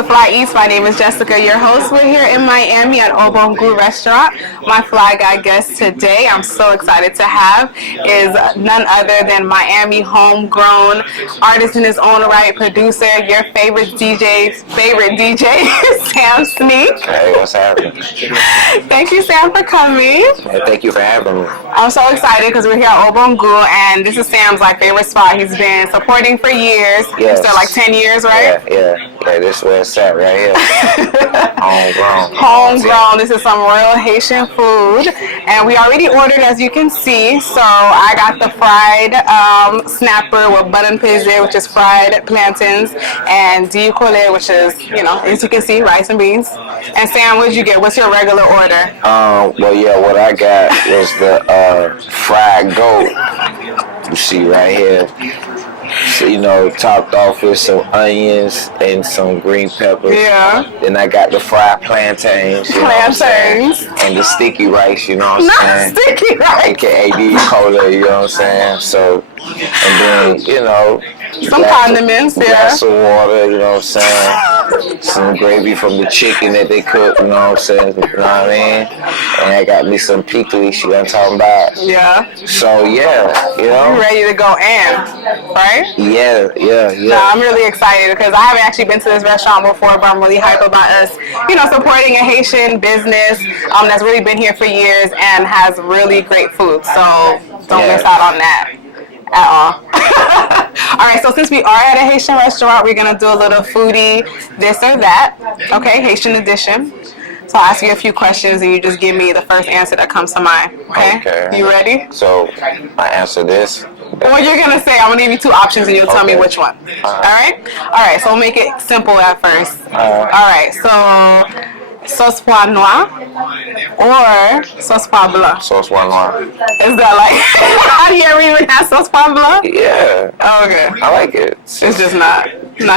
to Fly East. My name is Jessica, your host. We're here in Miami at Bon Gout Restaurant. My Fly Guy guest today, I'm so excited to have, is none other than Miami homegrown artist in his own right, producer, your favorite DJ, Sam Sneak. Hey, what's happening? Thank you, Sam, for coming. Hey, thank you for having me. I'm so excited because we're here at Bon Gout, and this is Sam's favorite spot. He's been supporting for years. Yes. You said 10 years, right? Yeah. This is where it's at right here. Homegrown. Homegrown. This is some real Haitian food, and we already ordered, as you can see. So I got the fried snapper with button pizza, which is fried plantains, and diukole, which is, as you can see, rice and beans. And Sam, what did you get? What's your regular order? What I got was the fried goat. You see right here. So, topped off with some onions and some green peppers. Yeah. Then I got the fried plantains. And the sticky rice, you know what I'm saying? Sticky rice. AKA diukole, you know what I'm saying? So, and then, some condiments, glass of water, you know what I'm saying? Some gravy from the chicken that they cook, you know what I'm saying? You know what I mean? And I got me some pickles, you know what I'm talking about? Yeah. So, yeah, You ready to go in, right? Yeah. No, I'm really excited because I haven't actually been to this restaurant before, but I'm really hyped about us, supporting a Haitian business that's really been here for years and has really great food. So don't miss out on that at all. All right, so since we are at a Haitian restaurant, we're going to do a little foodie this or that. Okay, Haitian edition. So I'll ask you a few questions and you just give me the first answer that comes to mind. Okay. You ready? So I answer this. What you're going to say, I'm going to give you two options and you'll tell me which one. All right? All right, so we'll make it simple at first. All right, so sauce pois noir or sauce pois blanc? Sauce pois noir. Is that how do you ever even have sauce pois blanc? Yeah. Oh, okay. I like it. It's just not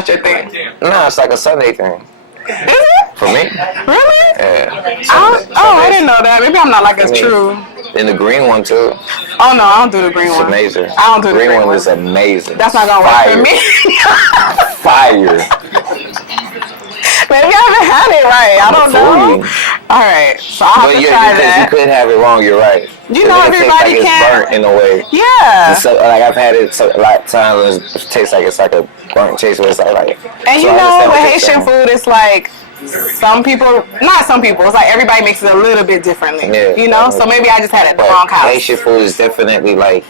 your thing. No, it's like a Sunday thing. Is it? For me? Really? Yeah. I didn't know that. Maybe I'm not as true. And the green one too. Oh no, I don't do the green one. It's amazing. I don't do the green one. Is amazing. That's not gonna work for me. Fire. Maybe I haven't had it right. I don't know. All right, so I'll have to try that. You could have it wrong. You're right. Everybody can. It's burnt in a way. Yeah. So, I've had it a lot of times. It tastes like it's like a burnt taste. Where it's like. And with Haitian food, it's it's like everybody makes it a little bit differently. Yeah. So maybe I just had it at the wrong house. Haitian food is definitely like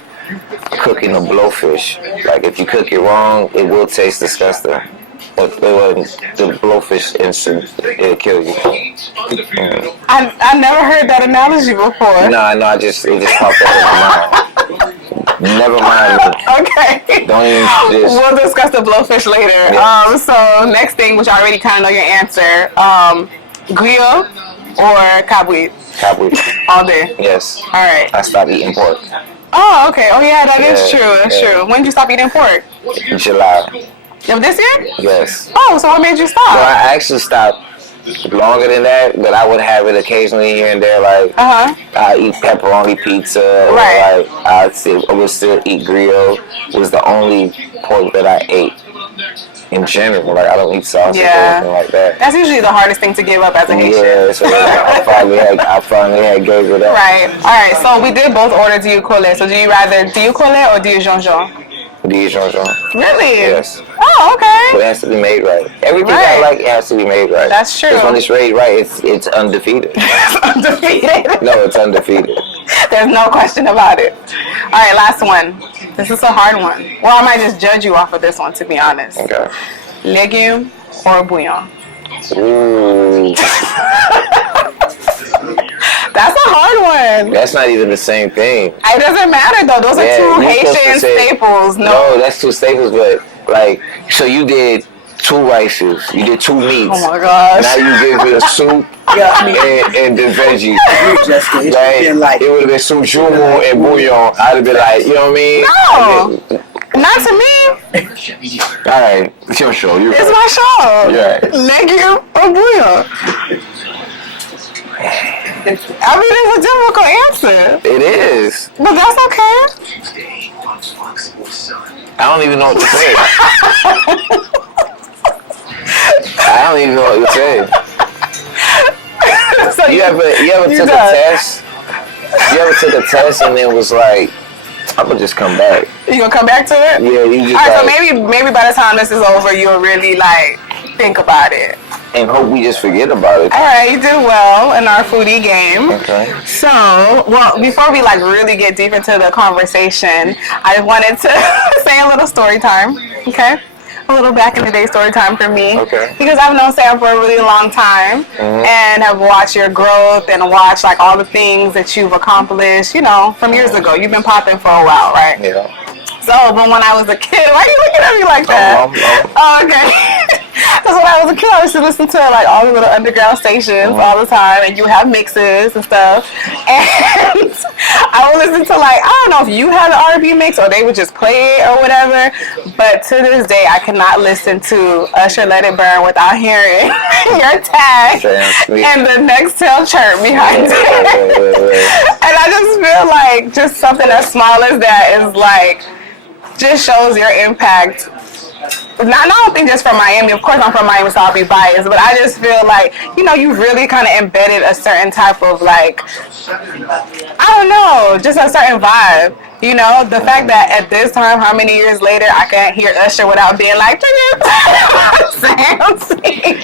cooking a blowfish. Like if you cook it wrong, it will taste disgusting. But the blowfish instant, it'll kill you. I never heard that analogy before. No, it just popped up in my mind. Never mind me. Okay. Don't even We'll discuss the blowfish later. Yeah. So next thing, which I already kind of know your answer, griot or cabouit? Cabouit. All day. Yes. All right. I stopped eating pork. Oh, okay. Oh, yeah, that is true. That's true. When did you stop eating pork? July. Of this year? Yes. Oh, so what made you stop? Well, I actually stopped longer than that, but I would have it occasionally here and there. I eat pepperoni pizza. Right. Or I would still eat griot. Was the only pork that I ate in general. I don't eat sausage or anything like that. That's usually the hardest thing to give up as a Haitian. Yeah, so I finally had gave it up. Right. All right. So we did both order diukole. So do you rather diukole or dijonjon? Dijonjon. Really? Yes. Oh, okay. But it has to be made right. Everything I like has to be made right. That's true. Because when it's made right, it's undefeated. It's undefeated? No, it's undefeated. There's no question about it. All right, last one. This is a hard one. Well, I might just judge you off of this one, to be honest. Okay. Legume or bouillon? Ooh. That's a hard one. That's not even the same thing. It doesn't matter, though. Those are two Haitian staples. No, that's two staples, but, so you did two rices. You did two meats. Oh, my gosh. Now you give it a soup and the veggies. It would have been soup, jumeau, and bouillon. I'd have been like, you know what I mean? No. Not to me. All right. It's your show. It's my show. You're right. Legume or bouillon? I mean, it's a difficult answer. It is. But that's okay. I don't even know what to say. I don't even know what to say. So You ever took a test? You ever took a test and then was like, I'm gonna just come back? You gonna come back to it? Yeah, you just. All right, like, so maybe by the time this is over, you'll really like think about it. And hope we just forget about it. All right, you did well in our foodie game. Okay. So, well, before we like really get deep into the conversation, I wanted to say a little story time. Okay. A little back in the day story time for me. Okay. Because I've known Sam for a really long time and have watched your growth and watched like all the things that you've accomplished, you know, from years ago. You've been popping for a while, right? Yeah. So, but when I was a kid, why are you looking at me like that? Oh, okay. Because when I was a kid, I used to listen to like all the little underground stations all the time, and you have mixes and stuff. And I would listen to like, I don't know if you had an R&B mix or they would just play it or whatever. But to this day, I cannot listen to Usher "Let It Burn" without hearing your tag and the next tail chirp behind it. And I just feel like just something as small as that is like just shows your impact. Not, I don't think just from Miami. Of course, I'm from Miami, so I'll be biased. But I just feel like, you know, you really kind of embedded a certain type of like, I don't know, just a certain vibe. You know, the fact that at this time, how many years later, I can't hear Usher without being like, Sam, sing.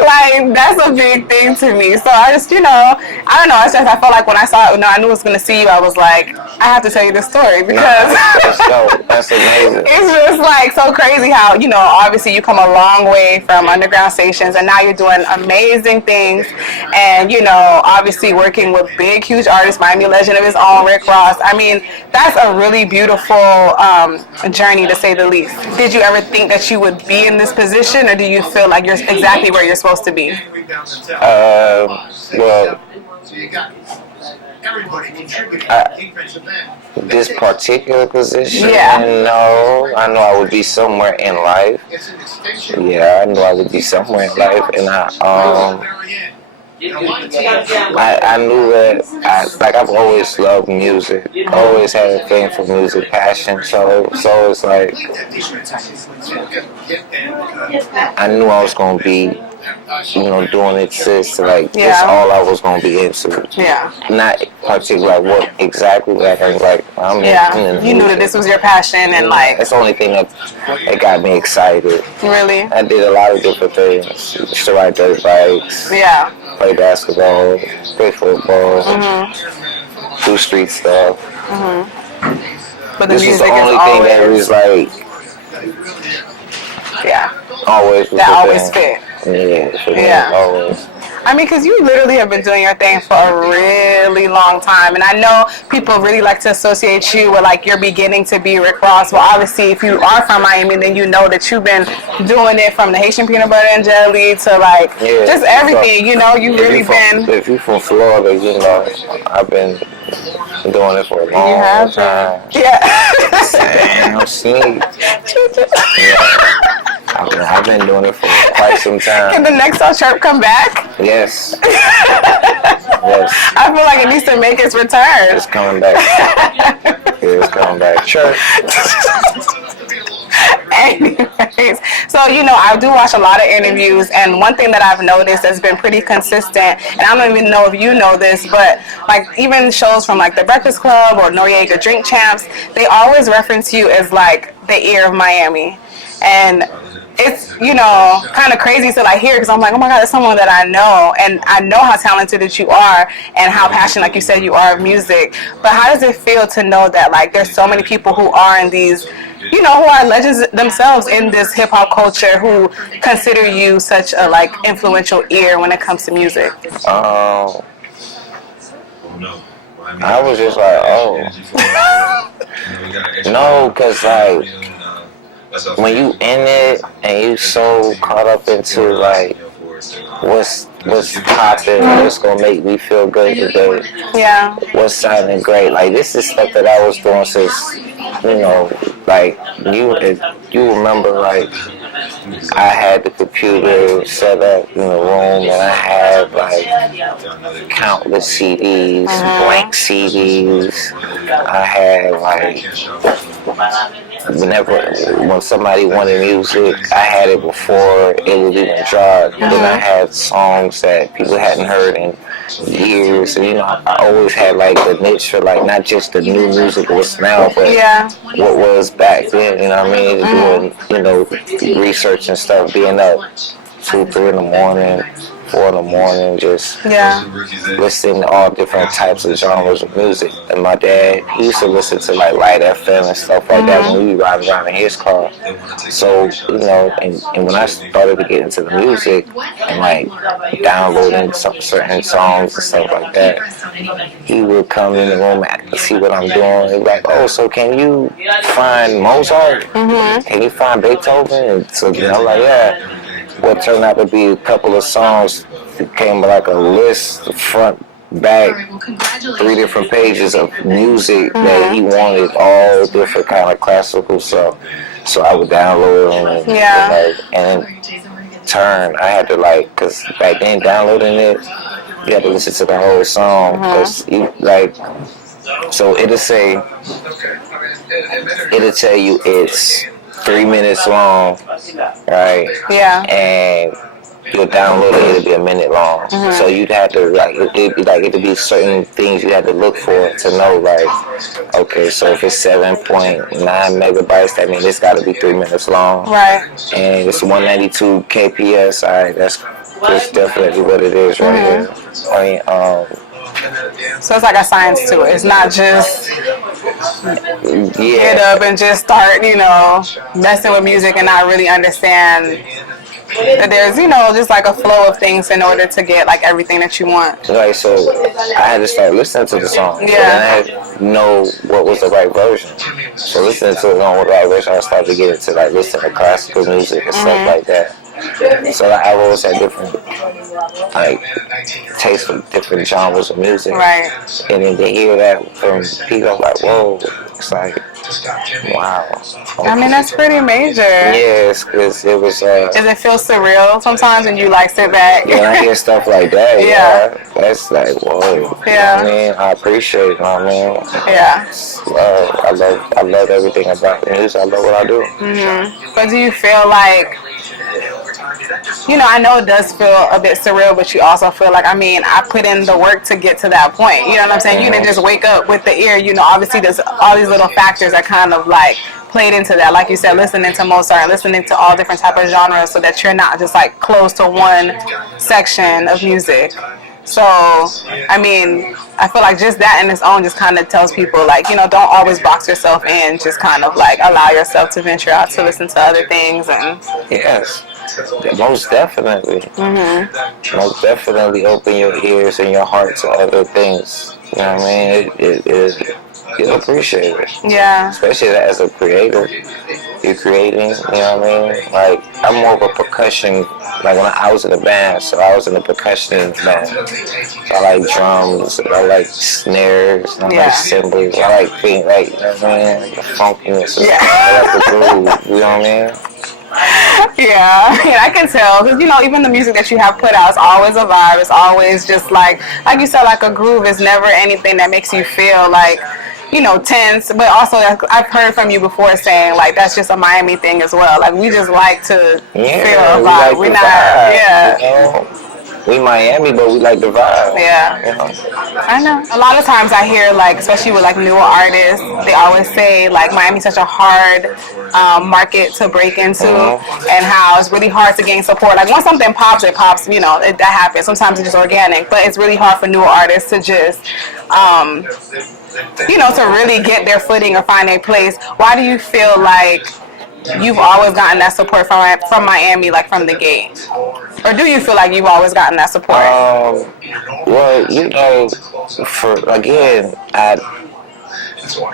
Like, that's a big thing to me. So I just, you know, I don't know. It's just, I felt like when I saw it, I knew I was going to see you, I was like, I have to tell you this story because that's dope. That's amazing. It's just like so crazy how, you know, obviously you come a long way from underground stations and now you're doing amazing things. And, you know, obviously working with big, huge artists, Miami legend of his own, Rick Ross. I mean, that's a really beautiful journey to say the least. Did you ever think that you would be in this position, or do you feel like you're exactly where you're supposed to be? Well, this particular position, no, I know I would be somewhere in life. Yeah, I know I would be somewhere in life, and I knew that I've always loved music, always had a thing for music, passion. So it's like I knew I was gonna be, you know, doing it to like that's all I was gonna be into. Yeah. Not particularly like what exactly, like I'm in you knew that this was your passion and like that's the only thing that got me excited. Really? I did a lot of different things. Used to ride dirt bikes. Yeah. Play basketball, play football, do street stuff. But the this is music the only thing that was like, always was that always fit. Yeah, always. I mean, because you literally have been doing your thing for a really long time. And I know people really like to associate you with, like, you're beginning to be Rick Ross. Well, obviously, if you are from Miami, then you know that you've been doing it from the Haitian peanut butter and jelly to, like, just everything. You know, you've really been... If you're from Florida, you know, I've been doing it for a long time. Yeah. Sam, sneak. I've been doing it for quite some time. Can the next chirp come back? Yes. Yes. I feel like it needs to make its return. It's coming back. It's coming back. Sure. Anyways, so, you know, I do watch a lot of interviews, and one thing that I've noticed that's been pretty consistent, and I don't even know if you know this, but like even shows from like The Breakfast Club or Noriega Drink Champs, they always reference you as like the ear of Miami. And it's, you know, kind of crazy to like hear, because I'm like, oh my God, it's someone that I know, and I know how talented that you are and how passionate, like you said, you are of music. But how does it feel to know that like there's so many people who are in these, you know, who are legends themselves in this hip hop culture who consider you such a like influential ear when it comes to music? I was just like, oh. No, because like when you in it and you so caught up into like what's popping, what's gonna make me feel good today, what's sounding great, like this is stuff that I was doing since, you know, like you remember, like I had the computer set up in the room and I had like countless CDs, blank CDs. I had like when somebody wanted music, I had it before it was even dropped. Then I had songs that people hadn't heard in years. And, I always had like the niche for like not just the new music what's now, but what was back then. You know what I mean? Doing research and stuff, being up 2, 3 in the morning, 4 in the morning, just listening to all different types of genres of music. And my dad, he used to listen to like Light FM and stuff like that when we were riding around in his car. So, and when I started to get into the music and like downloading some certain songs and stuff like that, he would come in the room and see what I'm doing. He'd be like, oh, so can you find Mozart? Can you find Beethoven? And so, I'm like, yeah. What turned out to be a couple of songs. It came like a list, front, back, 3 different pages of music that he wanted, all different kind of classical stuff. So I would download them and turn. I had to because back then downloading it, you had to listen to the whole song. Cause so it'll tell you it's 3 minutes long, right? Yeah. And you'll download it, it'll be a minute long. So you'd have to it'd be certain things you had to look for to know, okay, so if it's 7.9 megabytes, that means it's got to be 3 minutes long. Right. And it's 192 kps. Alright, that's definitely what it is right here. So it's like a science to it. It's not just get up and just start, messing with music and not really understand that there's, just like a flow of things in order to get like everything that you want. Right, so I had to start listening to the song. Yeah. And I had to know what was the right version. So listening to the right version, I started to get into like listening to classical music and stuff like that. So I've always had different taste for different genres of music. Right. And then to hear that from people, I'm like, whoa, it's like, wow. Okay. I mean, that's pretty major. Yes, because it was... Does it feel surreal sometimes when you sit back? Yeah, I hear stuff like that, that's like, whoa. Yeah. I mean, I appreciate it, you know what I mean? Yeah. I love everything about the music. I love what I do. But do you feel like... I know it does feel a bit surreal, but you also feel like, I put in the work to get to that point. You know what I'm saying? You didn't just wake up with the ear. Obviously there's all these little factors that kind of played into that. Like you said, listening to Mozart, listening to all different type of genres so that you're not just closed to one section of music. So, I feel like just that in its own just kind of tells people, don't always box yourself in. Just kind of allow yourself to venture out to listen to other things. And yes. Most definitely. Most definitely open your ears and your heart to other things. You know what I mean? You'll appreciate it. Yeah. Especially as a creator. You're creating, you know what I mean? I'm more of a percussion, when I was in a band, so I was in a percussion band. So I like drums, I like snares, I like cymbals, I like being, you know what I mean? The funkiness, I like the groove, you know what I mean? Yeah, I can tell because even the music that you have put out is always a vibe. It's always just like you said, a groove. Is never anything that makes you feel tense. But also, I've heard from you before saying that's just a Miami thing as well. We just like to feel a vibe. We're not, we Miami, but we like the vibe. Yeah. I know. A lot of times I hear, especially with, newer artists, they always say, Miami's such a hard market to break into and how it's really hard to gain support. Once something pops, it pops, that happens. Sometimes it's just organic, but it's really hard for newer artists to just, to really get their footing or find a place. Why do you feel like you've always gotten that support from Miami, from the gate? Or do you feel like you've always gotten that support? Well,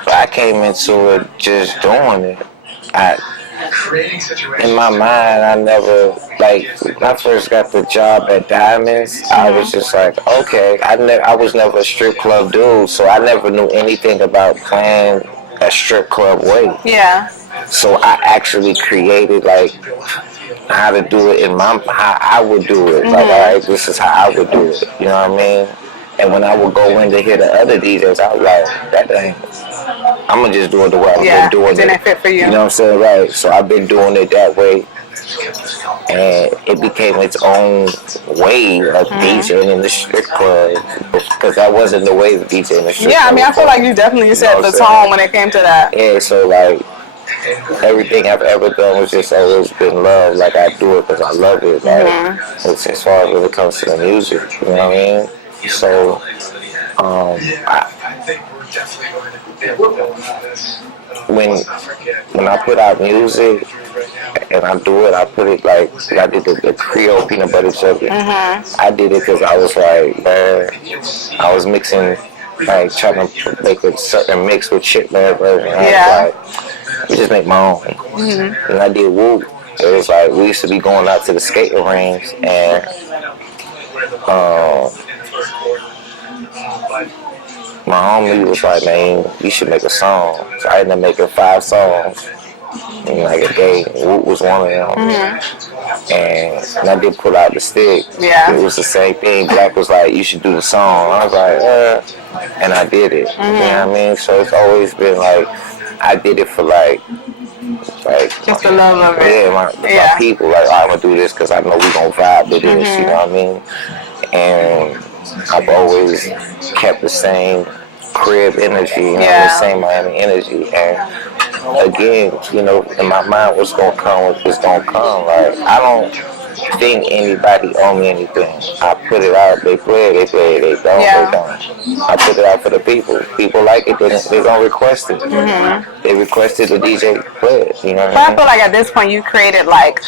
I came into it just doing it. In my mind, I never, when I first got the job at Diamonds, I was just okay, I was never a strip club dude, so I never knew anything about playing a strip club way. Yeah. So I actually created how to do it how I would do it. Alright, this is how I would do it. You know what I mean? And when I would go in to hear the other DJs, I was like, that ain't I'm gonna just do it the way I've been doing it. Didn't fit for you. You know what I'm saying? Right. So I've been doing it that way, and it became its own way of DJing in the strip club, because that wasn't the way of DJing in the strip club. Yeah, I mean, I feel like you definitely set the tone when it came to that. Yeah, so like everything I've ever done was just always been love. Like I do it because I love it. Like as far as when it comes to the music, you know what I mean? So when I put out music and I do it, I put it like I did the Creole peanut butter jelly. I did it because I was like, man, I was mixing, like trying to make a certain mix with shit, man. And I was like, we just make my own. And I did Whoop. It was like we used to be going out to the skating rings, and my homie was like, man, you should make a song. So I ended up making 5 songs. And like a day, Whoop was one of them. And I did put out the stick. Yeah. It was the same thing. Black was like, you should do the song. I was like, and I did it. You know what I mean? So it's always been like, I did it for like just the love of it. Yeah, my people. Like, I'm gonna do this because I know we gonna vibe with this. You know what I mean? And I've always kept the same crib energy, you know, the same Miami energy. And again, you know, in my mind, what's gonna come is gonna come. Like, I don't think anybody owe me anything. I put it out, they play it, they don't, they don't. I put it out for the people. People like it, they gonna request it. They requested the DJ play it, you know what I mean? I feel like at this point you created like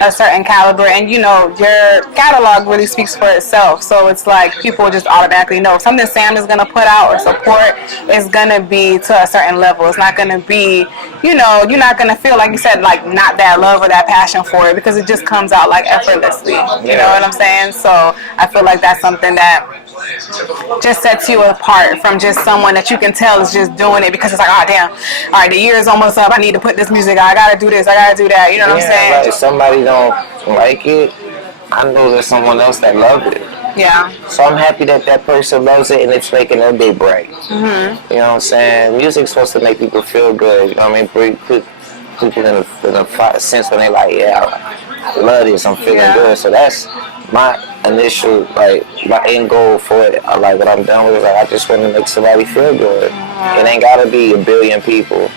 a certain caliber, and you know, your catalog really speaks for itself. So it's like people just automatically know something Sam is gonna put out or support is gonna be to a certain level. It's not gonna be, you know, you're not gonna feel like you said like not that love or that passion for it, because it just comes out like effortlessly. You know what I'm saying? So I feel like that's something that just sets you apart from just someone that you can tell is just doing it because it's like, oh damn, all right, the year is almost up, I need to put this music out, I gotta do this, I gotta do that, you know what I'm saying? Like if somebody don't like it, I know there's someone else that loves it. Yeah. So I'm happy that that person loves it and it's making their day bright. You know what I'm saying? Music's supposed to make people feel good. You know what I mean? Put people in a sense when they like, yeah, I love this, I'm feeling good. So that's my initial, like, my end goal for it. Like, what I'm done with is like, I just want to make somebody feel good. It ain't gotta be a billion people.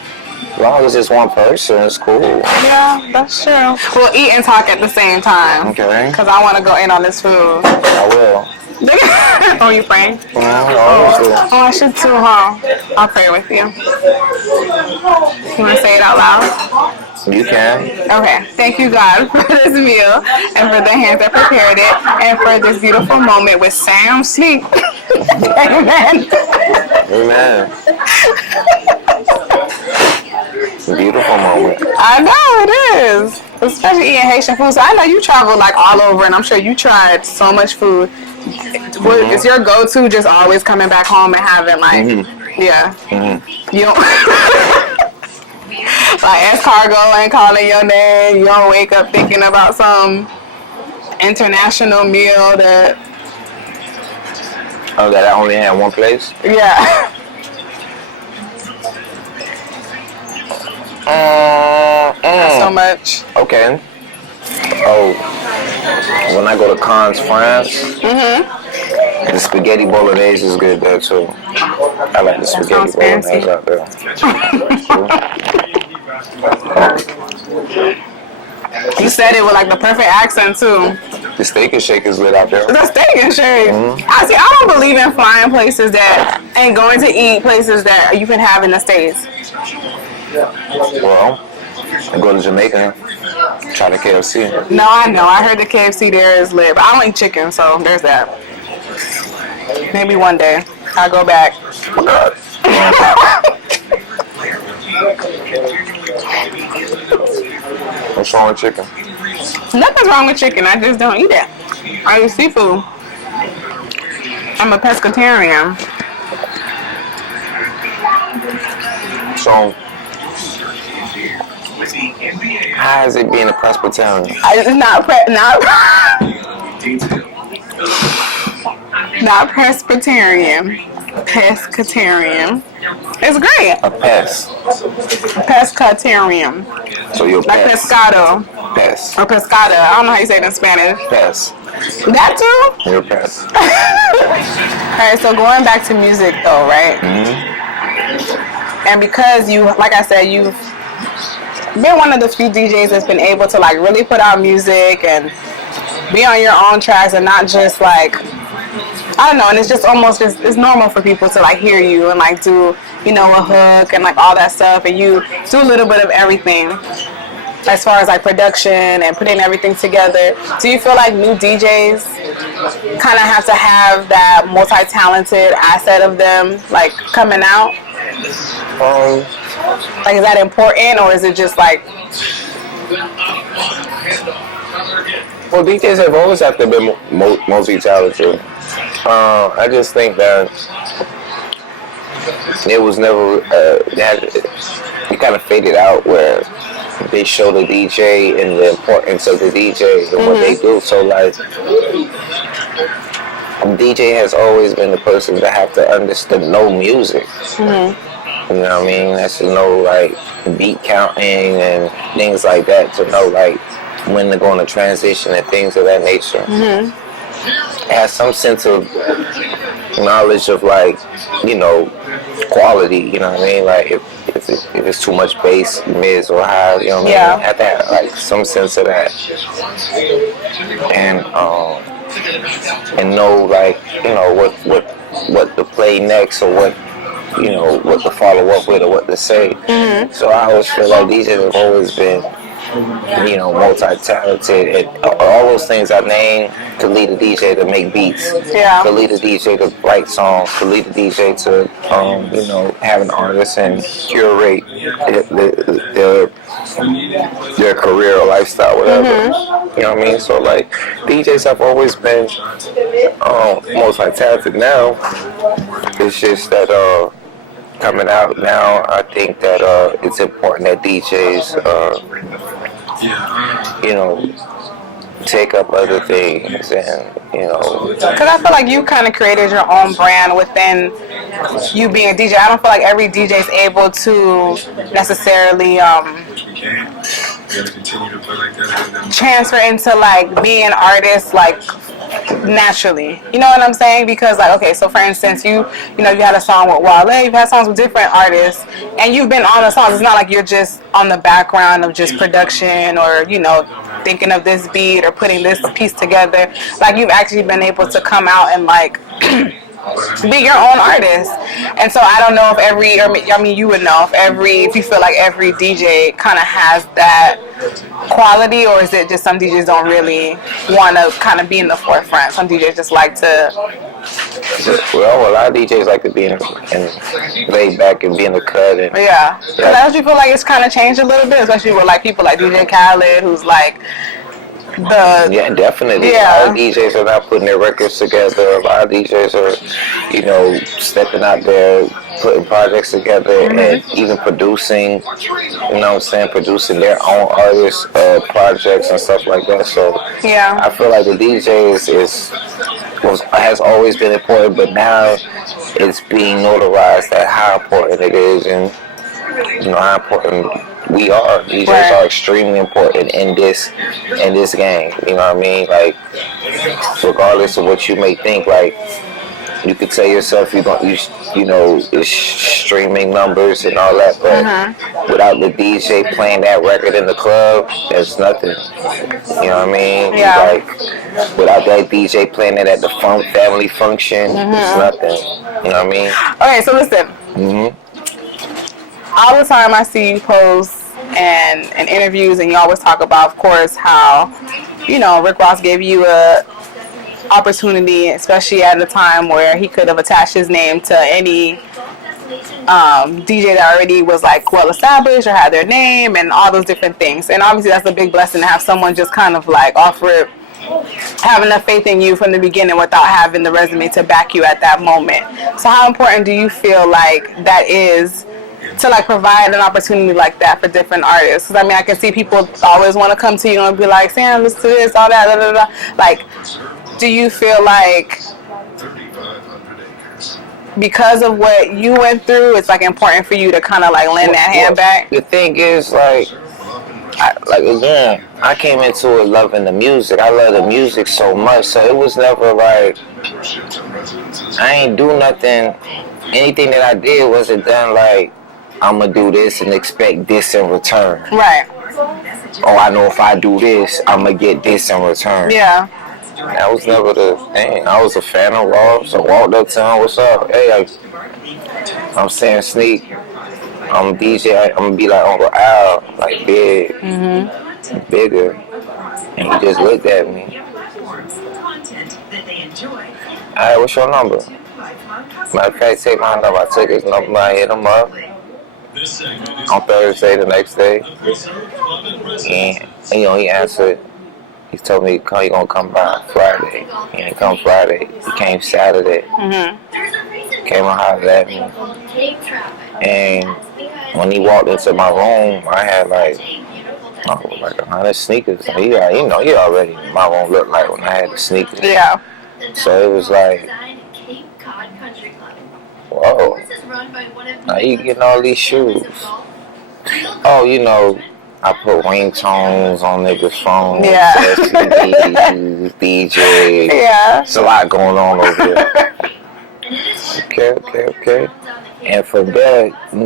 As long as it's one person, it's cool. Yeah, that's true. We'll eat and talk at the same time. Okay. Because I want to go in on this food. I will. Oh, you praying? Oh, I should too, huh? I'll pray with you. You want to say it out loud? You can. Okay. Thank you, God, for this meal and for the hands that prepared it and for this beautiful moment with Sam Sleep. Amen. Amen. Beautiful moment. I know it is. Especially eating Haitian food. So I know you travel like all over, and I'm sure you tried so much food. Is your go-to just always coming back home and having like, you don't like escargot and calling your name. You don't wake up thinking about some international meal that. Oh, that I only had one place? Yeah. Not so much. Okay. Oh, when I go to Cannes, France, the spaghetti bolognese is good there too. I like the spaghetti bolognese out there. You said it with like the perfect accent too. The Steak and Shake is lit out there. The Steak and Shake. I don't believe in flying places that and going to eat places that you can have in the States. Well, I go to Jamaica, try the KFC. No, I know. I heard the KFC there is lit, but I don't eat chicken, so there's that. Maybe one day I'll go back. What's wrong with chicken? Nothing's wrong with chicken. I just don't eat it. I eat seafood. I'm a pescatarian. So, how is it being a Presbyterian? Not Presbyterian. Pescatarian. It's great. A pest. Pescatarian. So you're Like pest. pescado. Pest. Or pescada. I don't know how you say it in Spanish. Pest. That too? You're a pest. Alright, so going back to music though, right? And because you, like I said, you've been one of the few DJs that's been able to like really put out music and be on your own tracks and not just like, I don't know, and it's just almost just, it's normal for people to like hear you and like do, you know, a hook and like all that stuff, and you do a little bit of everything as far as like production and putting everything together. Do you feel like new DJs kind of have to have that multi-talented asset of them like coming out? Like, is that important, or is it just like? Well, DJs have always have to be multi-talented. I just think that it was never, it kind of faded out where they show the DJ and the importance of the DJ and what they do. So like, DJ has always been the person that have to understand, know music. You know what I mean? That's to know like beat counting and things like that, to know like when to go on a transition and things of that nature. It has some sense of knowledge of like, you know, quality, you know what I mean? Like if it's too much bass, mids or high, you know what I mean? You have to have like some sense of that. And know like, you know, what to play next, or what, you know, what to follow up with or what to say. So I always feel like DJs have always been, you know, multi-talented, and all those things I named could lead a DJ to make beats, could lead a DJ to write songs, could lead a DJ to, you know, have an artist and curate their career or lifestyle, whatever. You know what I mean? So like, DJs have always been multi-talented. Now it's just that coming out now, I think that it's important that DJs you know, take up other things, and you know, because I feel like you kind of created your own brand within you being a DJ. I don't feel like every DJ is able to necessarily transfer into like being an artist like naturally, you know what I'm saying? Because like, okay, so for instance, you know, you had a song with Wale, you've had songs with different artists, and you've been on the songs. It's not like you're just on the background of just production, or, you know, thinking of this beat or putting this piece together. Like, you've actually been able to come out and like be your own artist. And so I don't know if every, or I mean, you would know if you feel like every DJ kind of has that quality, or is it just some DJs don't really want to kind of be in the forefront? Some DJs just like to. Well, a lot of DJs like to be in laid back and be in the cut. And, yeah. I actually feel like it's kind of changed a little bit, especially with like people like DJ Khaled, who's like yeah, definitely. A lot of DJs are not putting their records together. A lot of DJs are, you know, stepping out there, putting projects together, and even producing, you know what I'm saying, producing their own artists, projects and stuff like that. So I feel like the DJs has always been important, but now it's being notarized that how important it is, and you know how important we are. DJs are extremely important in this game. You know what I mean? Like, regardless of what you may think, like, you could tell yourself you know, it's streaming numbers and all that, but without the DJ playing that record in the club, there's nothing. You know what I mean? Like, without that DJ playing it at the family function, there's nothing. You know what I mean? Okay, so listen. All the time I see you post and interviews, and you always talk about, of course, how, you know, Rick Ross gave you a opportunity, especially at a time where he could have attached his name to any DJ that already was like well established or had their name and all those different things. And obviously that's a big blessing to have someone just kind of like offer it, have enough faith in you from the beginning without having the resume to back you at that moment. So how important do you feel like that is to like provide an opportunity like that for different artists? Because I mean, I can see people always want to come to you and be like, Sam, listen to this, all that, da, da, da. Like, do you feel like because of what you went through, it's like important for you to kind of like lend that hand back? The thing is, like again, I came into it loving the music. I love the music so much, so it was never like I ain't do nothing. Anything that I did wasn't done like I'm gonna do this and expect this in return. Right. Oh, I know if I do this, I'm gonna get this in return. Yeah. That was never the thing. I was a fan of Ross, so walked up to him, what's up? Hey, I'm saying Sneak. I'm DJ. I'm gonna be like Uncle Al, like big, bigger. And he just looked at me. Alright, what's your number? Matter of fact, take my number. I took his number. I hit him up on Thursday the next day. And you know, he answered. He told me he gonna come by Friday. He didn't come Friday. He came Saturday. Came and hollered at me. And when he walked into my room, I had like 100 sneakers. He already my room looked like when I had the sneakers. Yeah. So it was like, whoa, now you getting all these shoes. Oh, you know, I put ringtones on niggas' phones, CDs, DJ. Yeah. It's a lot going on over here. Okay. And from there, you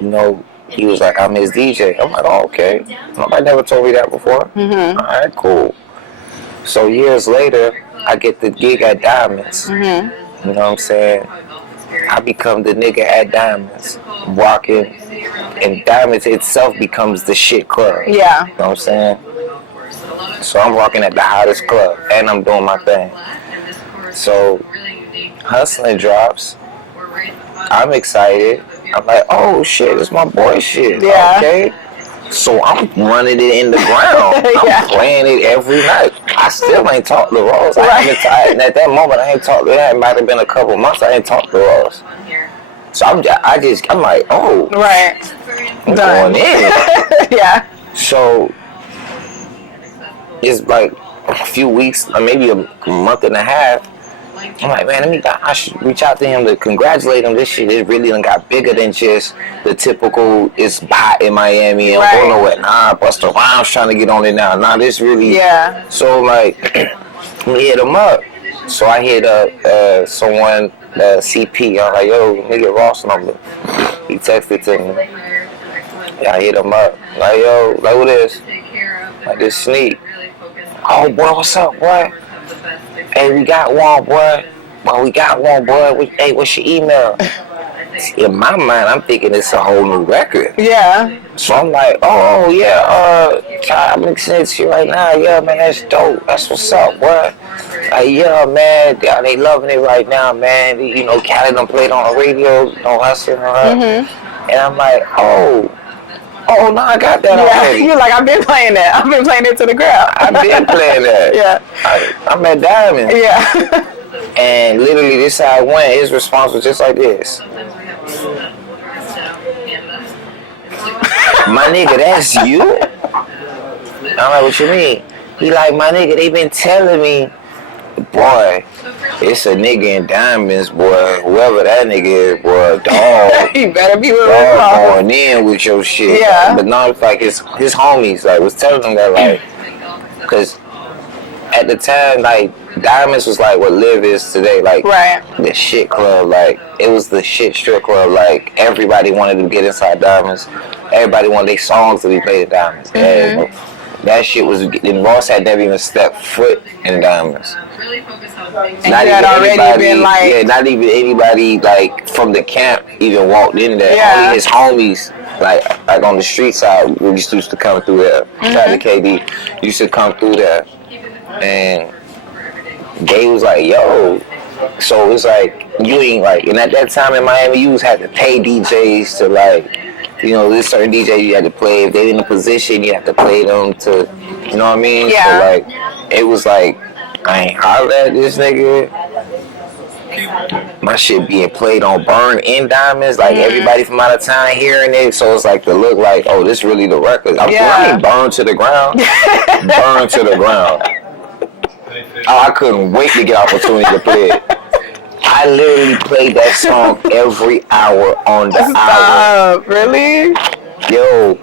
know, he was like, I'm his DJ. I'm like, oh, okay. Nobody never told me that before. All right, cool. So years later, I get the gig at Diamonds. You know what I'm saying? I become the nigga at Diamonds, walking, and Diamonds itself becomes the shit club. Yeah. You know what I'm saying? So I'm walking at the hottest club, and I'm doing my thing. So Hustling drops. I'm excited. I'm like, oh shit, it's my boy shit. Yeah. Okay. So I'm running it in the ground. I'm playing it every night. I still ain't talked to Ross. And at that moment, I ain't talked to him. It might have been a couple months. I ain't talked to Ross. So I'm like, oh, right, I'm going in. Yeah. So it's like a few weeks, or maybe a month and a half. I'm like, man, I should reach out to him to congratulate him. This shit, it really done got bigger than just the typical, it's hot in Miami and don't know what. Nah, Busta Rhymes trying to get on it now. Nah, this really. Yeah. So, like, we hit him up. So I hit up someone, CP. I'm like, yo, let me get Ross number. He texted to me. Yeah, I hit him up. Like, yo, like, what is? Like, this Sneak. Oh, boy, what's up, boy? Hey, we got one, boy. Well, we got one, boy. Hey, what's your email? In my mind, I'm thinking it's a whole new record. Yeah. So I'm like, oh yeah, I'm listening to you right now. Yeah, man, that's dope. That's what's up, boy. Yeah, man, they loving it right now, man. You know, Cali done played on the radio, you know, hustling and I'm like, oh, no, I got that already. You're like, I've been playing that. I've been playing it to the ground. I've been playing that. Yeah. I'm at Diamond. Yeah. And literally, this how I went. His response was just like this. My nigga, that's you? I'm like, what you mean? He like, my nigga, they been telling me, boy, it's a nigga in Diamonds, boy. Whoever that nigga is, boy, dog. He better be with dog going in with your shit. Yeah. But no, it's like his homies, like, was telling him that, like, because at the time, like, Diamonds was like what Live is today, like, the shit club, like, it was the shit strip club, like, everybody wanted to get inside Diamonds. Everybody wanted their songs to be played at Diamonds. And that shit was, and Ross had never even stepped foot in Diamonds. And not even anybody, been like, not even anybody like from the camp even walked in there. Only his homies, like on the street side, we used to come through there. Shout out to KD, used to come through there, and Gay was like, yo. So it's like you ain't like, and at that time in Miami, you had to pay DJs to like. You know, this certain DJ you had to play. If they in a position, you have to play them to, you know what I mean? Yeah. So, like, it was like, I ain't holler at this nigga. My shit being played on Burn in Diamonds. Like, everybody from out of town hearing it. So, it's like the look like, oh, this really the record. I mean, Burn to the ground. Burn to the ground. Oh, I couldn't wait to get opportunity to play it. I literally played that song every hour on the hour. Really? Yo,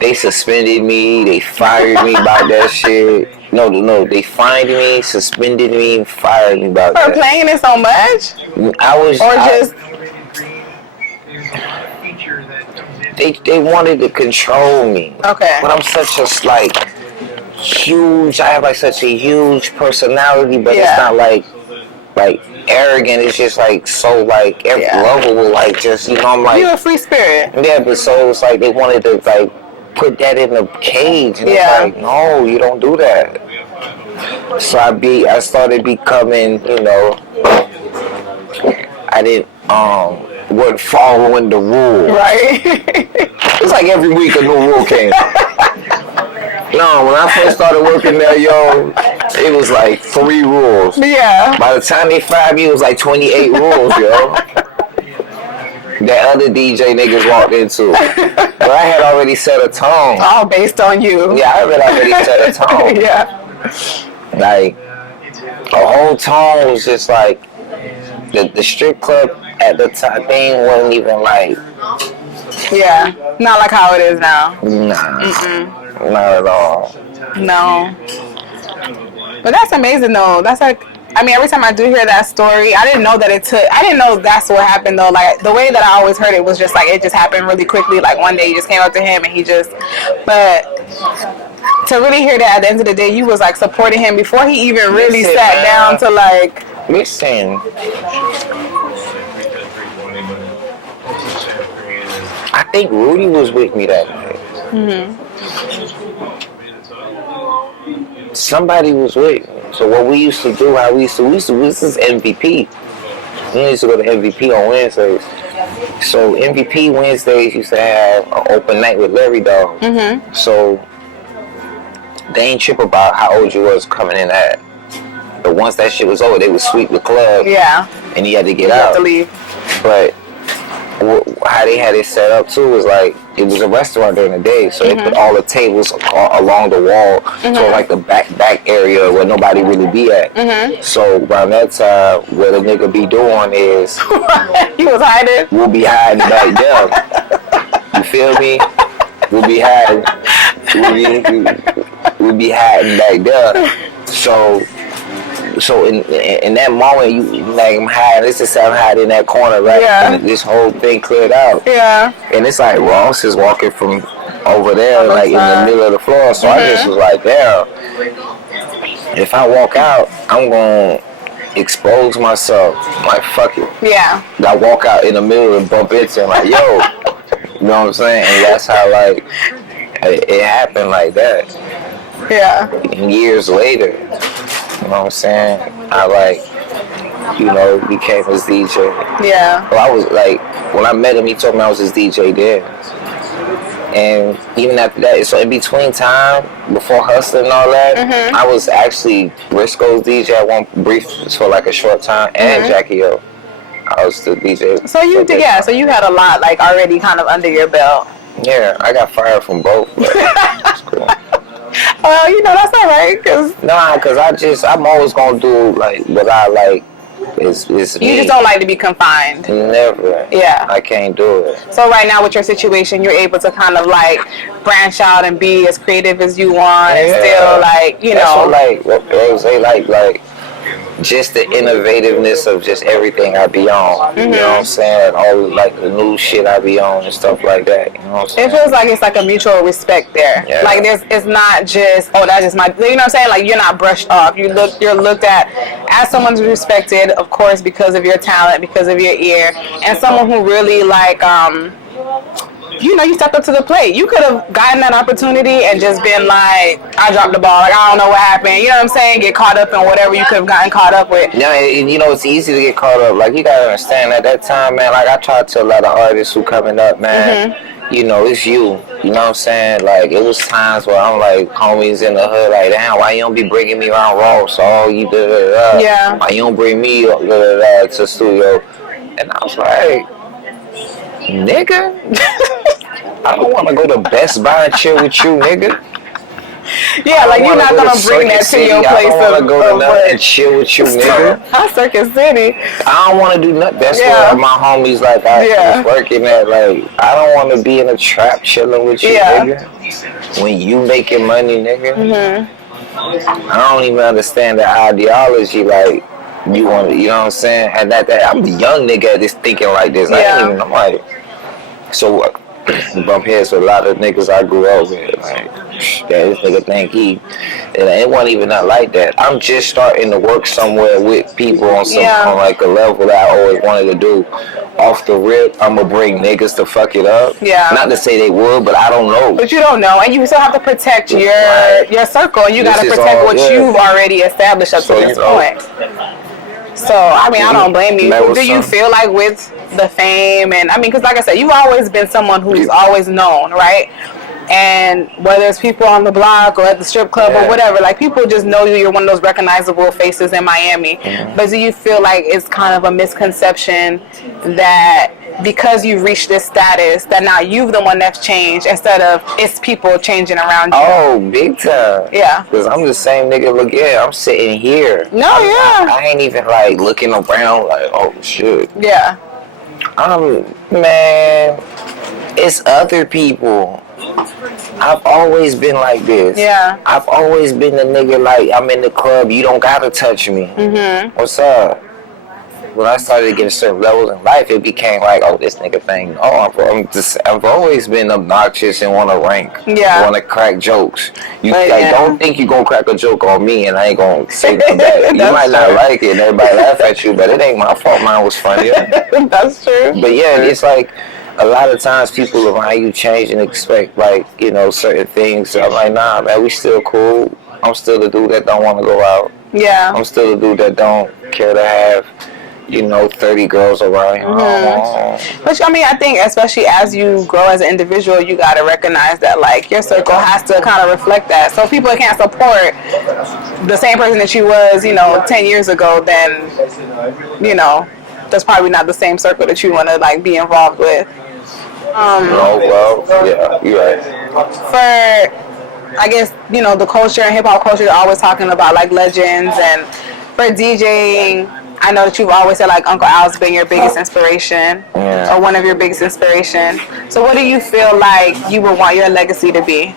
they suspended me. They fired me about that shit. No. They fined me, suspended me, and fired me about that. For playing it so much? They wanted to control me. Okay. But I'm such a huge. I have like such a huge personality, but it's not like arrogant. It's just like so like lovable. Like just I'm like you're a free spirit. Yeah, but so it's like they wanted to like put that in a cage. And it's like no, you don't do that. So I started becoming I didn't wasn't following the rules. Right. It's like every week a new rule came. No, when I first started working there, it was like 3 rules. Yeah. By the time they fired me, it was like 28 rules, that other DJ niggas walked into. But I had already set a tone. All based on you. Yeah, I had already set a tone. Yeah. Like, the whole tone was just like, the strip club at the time thing wasn't even like... Yeah, not like how it is now. Nah. Not at all. No. But that's amazing though. That's like, I mean, every time I do hear that story, I didn't know that's what happened though. Like, the way that I always heard it was just like, it just happened really quickly. Like, one day you just came up to him and but to really hear that at the end of the day, you was like supporting him before he even really sat down to like... Listen. I think Rudy was with me that night. Somebody was with me. So what we used to do, this is MVP. We used to go to MVP on Wednesdays. So MVP Wednesdays used to have an open night with Larry Dog. So they ain't trip about how old you was coming in at. But once that shit was over, they would sweep the club. Yeah. And you had to get out. You had to leave. But how they had it set up too was like it was a restaurant during the day, so they put all the tables along the wall, so like the back area where nobody really be at. So around that time, what a nigga be doing is he was hiding. We'll be hiding back there. You feel me? We'll be hiding. We'll be hiding back there. So in that moment, you like I'm hiding. This is I'm hiding in that corner, right? Yeah. And this whole thing cleared out. Yeah. And it's like Ross is walking from over there, like in the middle of the floor. So I just was like, damn. If I walk out, I'm gonna expose myself. I'm like, fuck it. Yeah. I walk out in the middle and bump into him, like, yo. You know what I'm saying? And that's how like it happened like that. Yeah. And years later. You know what I'm saying? I became his DJ. Yeah. Well, I was like, when I met him, he told me I was his DJ then. And even after that, so in between time, before hustling and all that, I was actually Briscoe's DJ at one brief for like a short time, and Jackie O. I was the DJ. So you did, so you had a lot like already kind of under your belt. Yeah, I got fired from both. But it's cool. Well, that's all right, cause I'm always gonna do like what I like. Is you me. just don't like to be confined. Never. Yeah. I can't do it. So right now with your situation, you're able to kind of like branch out and be as creative as you want, and still like That's what girls say like just the innovativeness of just everything I be on. You know what I'm saying? All like the new shit I be on and stuff like that. You know what I'm saying? It feels like it's like a mutual respect there. Yeah. Like it's not just that's just my. You know what I'm saying? Like you're not brushed off. You're looked at as someone who's respected, of course, because of your talent, because of your ear, and someone who really like you stepped up to the plate. You could have gotten that opportunity and just been like, I dropped the ball. Like, I don't know what happened. You know what I'm saying? Get caught up in whatever you could have gotten caught up with. Yeah, it's easy to get caught up. Like, you gotta understand, at that time, man, like, I tried to a lot of artists who coming up, man. It's you. You know what I'm saying? Like, it was times where I'm like, homies in the hood, like, damn, why you don't be bringing me around Ross? Oh, you da-da-da. Yeah. Why you don't bring me da-da-da to the studio? And I was like, nigga, I don't want to go to Best Buy and chill with you, nigga. Yeah, like you're not gonna bring that to your place I don't want to go to nothing and chill with you, nigga. Hot Circuit City. I don't want to do nothing. That's where my homies like I was working at. Like I don't want to be in a trap chilling with you, nigga. When you making money, nigga. I don't even understand the ideology. Like you want, you know what I'm saying? And that I'm the young nigga that's thinking like this. I'm like, so bump heads with a lot of niggas I grew up with. Like, this nigga think he, and it wasn't even not like that. I'm just starting to work somewhere with people on some on like a level that I always wanted to do. Off the rip, I'm gonna bring niggas to fuck it up. Yeah. Not to say they would, but I don't know. But you don't know, and you still have to protect your circle. You gotta protect what you've already established up to this point. So I mean, I don't blame you. Do you feel like with the fame and I mean, because like I said, you've always been someone who's always known, right? And whether it's people on the block or at the strip club or whatever, like people just know you. You're one of those recognizable faces in Miami. But do you feel like it's kind of a misconception that because you've reached this status that now you're the one that's changed instead of it's people changing around you? Oh, big time. Yeah. Because I'm the same nigga. Look, I'm sitting here. No, I ain't even like looking around like, oh shit. Yeah. Man, it's other people. I've always been like this. Yeah. I've always been the nigga like I'm in the club, you don't gotta touch me. What's up? When I started getting certain levels in life, it became like, oh, this nigga thing. Oh, I've always been obnoxious and want to rank. Yeah. Want to crack jokes. You don't think you gonna crack a joke on me and I ain't gonna say nothing back. You might not like it and everybody laugh at you, but it ain't my fault. Mine was funny. That's true. But yeah, it's like a lot of times people around you change and expect like, you know, certain things. So I'm like, nah, man, we still cool. I'm still the dude that don't want to go out. Yeah. I'm still the dude that don't care to have, you know, 30 girls around him. Which, I mean, I think especially as you grow as an individual, you got to recognize that, like, your circle has to kind of reflect that. So if people can't support the same person that you was, you know, 10 years ago, then, you know, that's probably not the same circle that you want to, like, be involved with. Yeah, you're right. For, I guess, you know, the culture and hip-hop culture, you're always talking about, like, legends. And for DJing, I know that you've always said like Uncle Al's been your biggest inspiration or one of your biggest inspiration. So what do you feel like you would want your legacy to be?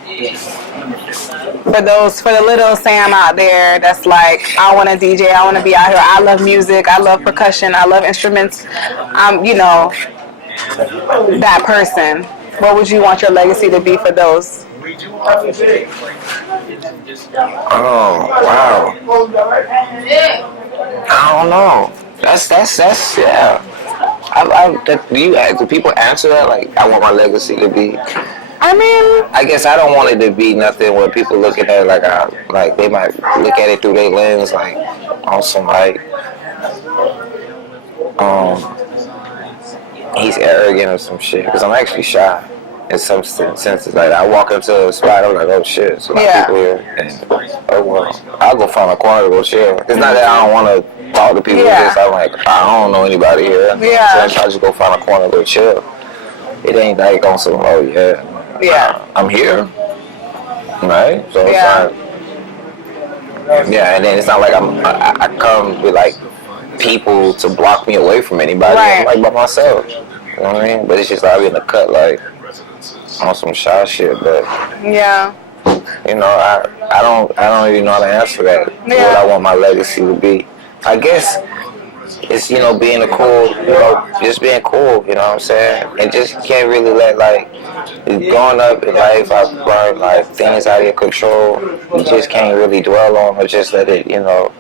For the little Sam out there that's like, I want to DJ, I want to be out here, I love music, I love percussion, I love instruments. I'm, you know, that person. What would you want your legacy to be for those? Oh, wow. I don't know. That's yeah. Do people answer that? Like, I want my legacy to be. I mean, I guess I don't want it to be nothing where people looking at it like they might look at it through their lens, like on some like, he's arrogant or some shit. Because I'm actually shy. In some senses, like I walk into a spot, I'm like, oh shit, it's a lot of people here, and oh well, I'll go find a corner to go chill. It's not that I don't want to talk to people. Just I'm like, I don't know anybody here, so I just go find a corner to go chill. It ain't like on some I'm here, right? So it's like, and then it's not like I come with like people to block me away from anybody. I'm like by myself, you know what I mean? But it's just like I be in the cut like on some shy shit, but you know, I don't even know how to answer that. What I want my legacy to be, I guess it's, you know, being just being cool, you know what I'm saying, and just can't really let like growing up in life, I've learned like things out of your control, you just can't really dwell on or just let it, you know,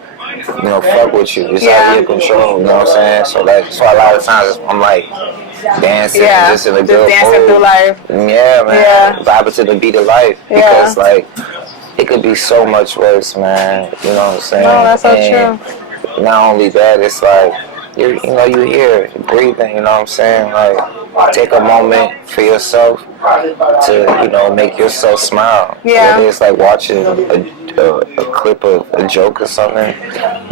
fuck with you. It's out of your control, you know what I'm saying? So a lot of times I'm like dancing just in a good dancing through life. Yeah, man. Vibing to the beat of life. Because like it could be so much worse, man. You know what I'm saying? No, that's so true. Not only that, it's like you're here, you're breathing, you know what I'm saying? Like take a moment for yourself to, you know, make yourself smile. Whether it's like watching a clip of a joke or something,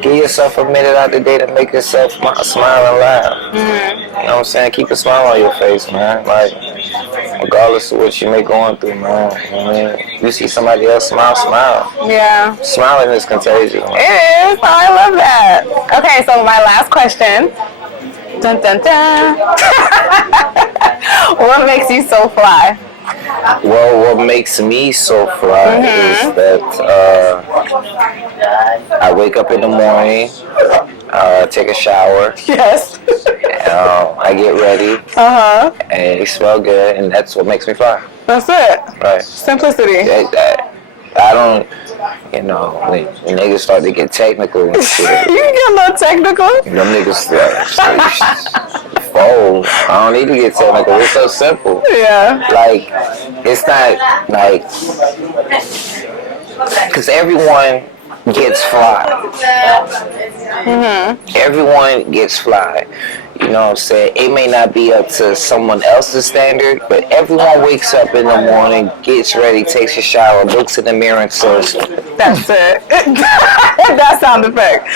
give yourself a minute out the day to make yourself smile and laugh. You know what I'm saying? Keep a smile on your face, man. Like regardless of what you may going through, man. You see somebody else smile. Yeah. Smiling is contagious. Man. It is. Oh, I love that. Okay, so my last question. Dun, dun, dun. What makes you so fly? Well, what makes me so fly is that I wake up in the morning, take a shower. Yes. I get ready. And it smell good, and that's what makes me fly. That's it. Right. Simplicity. I don't, when niggas start to get technical and shit. You can get a little technical. Them niggas fold. I don't need to get technical. It's so simple. Yeah. Like, it's not like, because everyone gets fly. Everyone gets fly. You know what I'm saying? It may not be up to someone else's standard, but everyone wakes up in the morning, gets ready, takes a shower, looks in the mirror and says, that's it. That sound effect.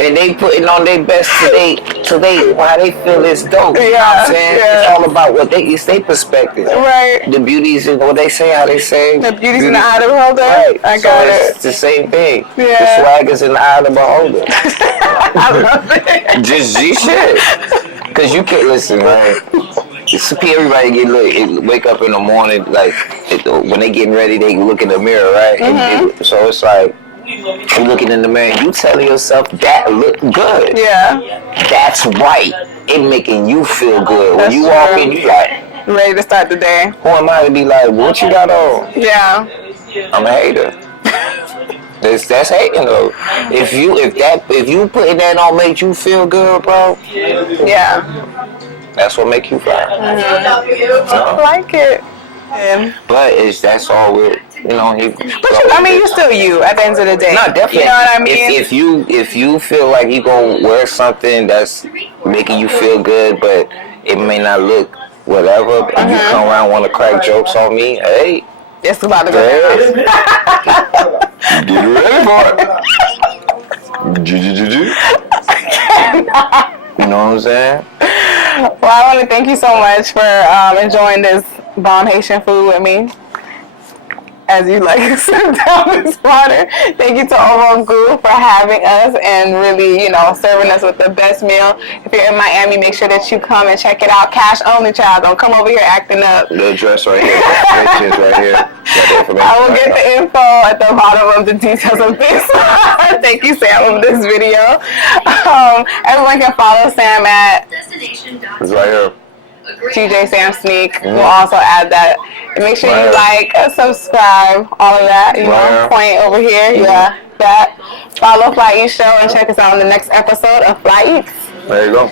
And they putting on their best today why they feel it's dope. You know what I'm saying? It's all about it's their perspective. Right. The beauty's in what they say, how they say. The beauty's in the eye of the beholder. Right. I got it. It's the same thing. Yeah. The swag is in the eye of the beholder. I love it. Just G shit. Cause you can't listen, right? Everybody wake up in the morning, like when they getting ready, they look in the mirror, right? So it's like, you looking in the mirror and you telling yourself that look good. Yeah. That's right. It making you feel good. When you walk in, you like ready to start the day. Who am I to be like, what you got on? Yeah. I'm a hater. That's hating though. If you putting that on make you feel good, bro. Yeah. That's what make you fly. I like it. Yeah. But that's all with you're still you at the end of the day. No, definitely. You know what I mean? If you feel like you gonna wear something that's making you feel good, but it may not look whatever, and you come around want to crack jokes on me, hey, it's about to go down. Get ready for it. You know what I'm saying? Well, I want to thank you so much for enjoying this bomb Haitian food with me. As you sit down this water. Thank you to Bon Gout for having us and really, serving us with the best meal. If you're in Miami, make sure that you come and check it out. Cash only, child. Don't come over here acting up. The address right here. The right here. I will get the info at the bottom of the details of this. Thank you, Sam, of this video. Everyone can follow Sam at it's right here. TJ Sam Sneak. We'll also add that. And make sure you like, subscribe, all of that. Point over here. Yeah, that. Follow Fly Eats Show and check us out on the next episode of Fly Eats. There you go.